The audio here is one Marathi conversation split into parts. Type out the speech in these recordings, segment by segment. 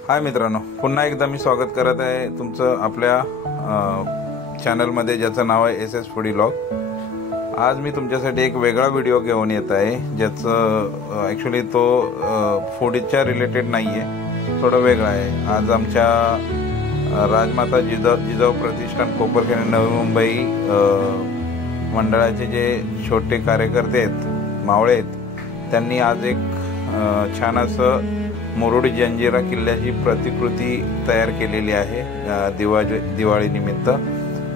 हाय मित्रांनो, पुन्हा एकदा मी स्वागत करत आहे तुमचं आपल्या चॅनलमध्ये ज्याचं नाव आहे एस एस फूडी व्लॉग। आज मी तुमच्यासाठी एक वेगळा व्हिडिओ घेऊन येत आहे, ज्याचं ॲक्च्युली तो फूडच्या रिलेटेड नाही आहे, थोडं वेगळं आहे। आज आमच्या राजमाता जिजाऊ प्रतिष्ठान कोपरखैरणे नवी मुंबई मंडळाचे जे छोटे कार्यकर्ते आहेत, मावळे आहेत, त्यांनी आज एक छान असं मुरुड जंजिरा किल्ल्याची प्रतिकृती तयार केलेली आहे दिवाळी निमित्त।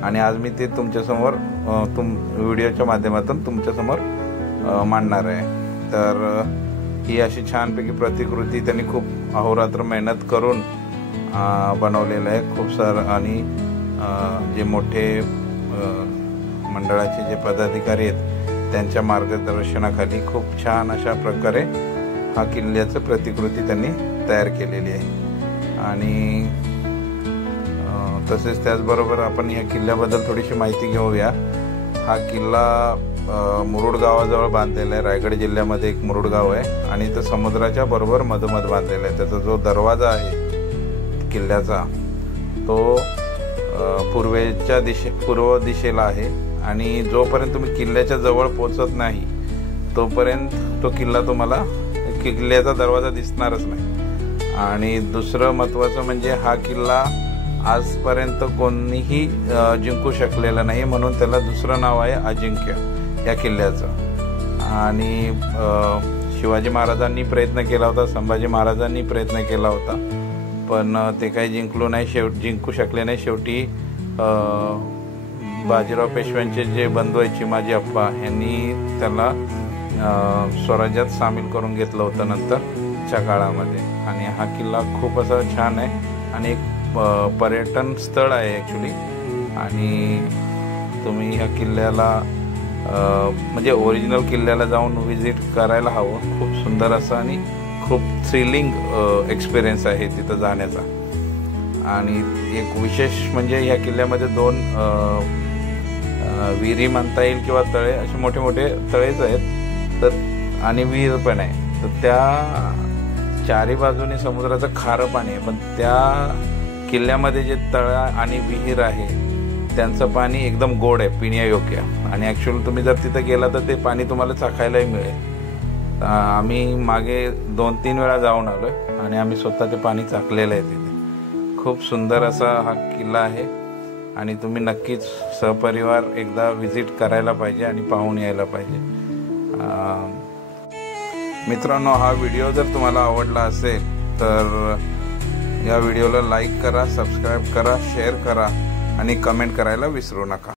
आणि आज मी ते तुमच्यासमोर व्हिडिओच्या माध्यमातून तुमच्यासमोर मांडणार आहे। तर ही अशी छानपैकी प्रतिकृती त्यांनी खूप अहोरात्र मेहनत करून बनवलेलं आहे। खूप सारं आणि जे मोठे मंडळाचे जे पदाधिकारी आहेत त्यांच्या मार्गदर्शनाखाली खूप छान अशा प्रकारे हा किल्ल्याचं प्रतिकृती त्यांनी तयार केलेली आहे। आणि तसेच त्याचबरोबर आपण या किल्ल्याबद्दल थोडीशी माहिती घेऊया। हा किल्ला मुरुड गावाजवळ बांधलेला आहे। रायगड जिल्ह्यामध्ये एक मुरुड गाव आहे आणि तो समुद्राच्या बरोबर मधोमध बांधलेला आहे। त्याचा जो दरवाजा आहे किल्ल्याचा तो पूर्व दिशेला आहे आणि जोपर्यंत तुम्ही किल्ल्याच्या जवळ पोहोचत नाही तोपर्यंत तो किल्ला तुम्हाला किल्ल्याचा दरवाजा दिसणारच नाही। आणि दुसरं महत्त्वाचं म्हणजे हा किल्ला आजपर्यंत कोणीही जिंकू शकलेला नाही, म्हणून त्याला दुसरं नाव आहे अजिंक्य या किल्ल्याचं। आणि शिवाजी महाराजांनी प्रयत्न केला होता, संभाजी महाराजांनी प्रयत्न केला होता, पण ते काही जिंकू शकले नाही। शेवटी बाजीराव पेशव्यांचे जे बंधू आहेत चिमाजी अप्पा यांनी त्याला स्वराज्यात सामील करून घेतलं होतं नंतरच्या काळामध्ये। आणि हा किल्ला खूप असा छान आहे आणि एक पर्यटन स्थळ आहे ॲक्च्युली। आणि तुम्ही ह्या किल्ल्याला म्हणजे ओरिजिनल किल्ल्याला जाऊन व्हिजिट करायला हवं। खूप सुंदर असं आणि खूप थ्रिलिंग एक्सपिरियन्स आहे तिथं जाण्याचा। आणि एक विशेष म्हणजे ह्या किल्ल्यामध्ये 2 विहिरी म्हणता येईल किंवा तळे, असे मोठे मोठे तळेच आहेत तर आणि विहीर पण आहे। तर त्या चारी बाजूने समुद्राचं खारं पाणी आहे, पण त्या किल्ल्यामध्ये जे तळा आणि विहीर आहे त्यांचं पाणी एकदम गोड आहे, पिण्यायोग्य। आणि ॲक्च्युअली तुम्ही जर तिथं गेला तर ते पाणी तुम्हाला चाखायलाही मिळेल। आम्ही मागे 2-3 वेळा जाऊन आलो आणि आम्ही स्वतः ते पाणी चाखलेलं आहे तिथे। खूप सुंदर असा हा किल्ला आहे आणि तुम्ही नक्कीच सहपरिवार एकदा व्हिजिट करायला पाहिजे आणि पाहून यायला पाहिजे। मित्रांनो, हा व्हिडिओ जर तुम्हाला आवडला असेल तर या व्हिडिओला लाईक करा, सबस्क्राईब करा, शेअर करा आणि कमेंट करायला विसरू नका।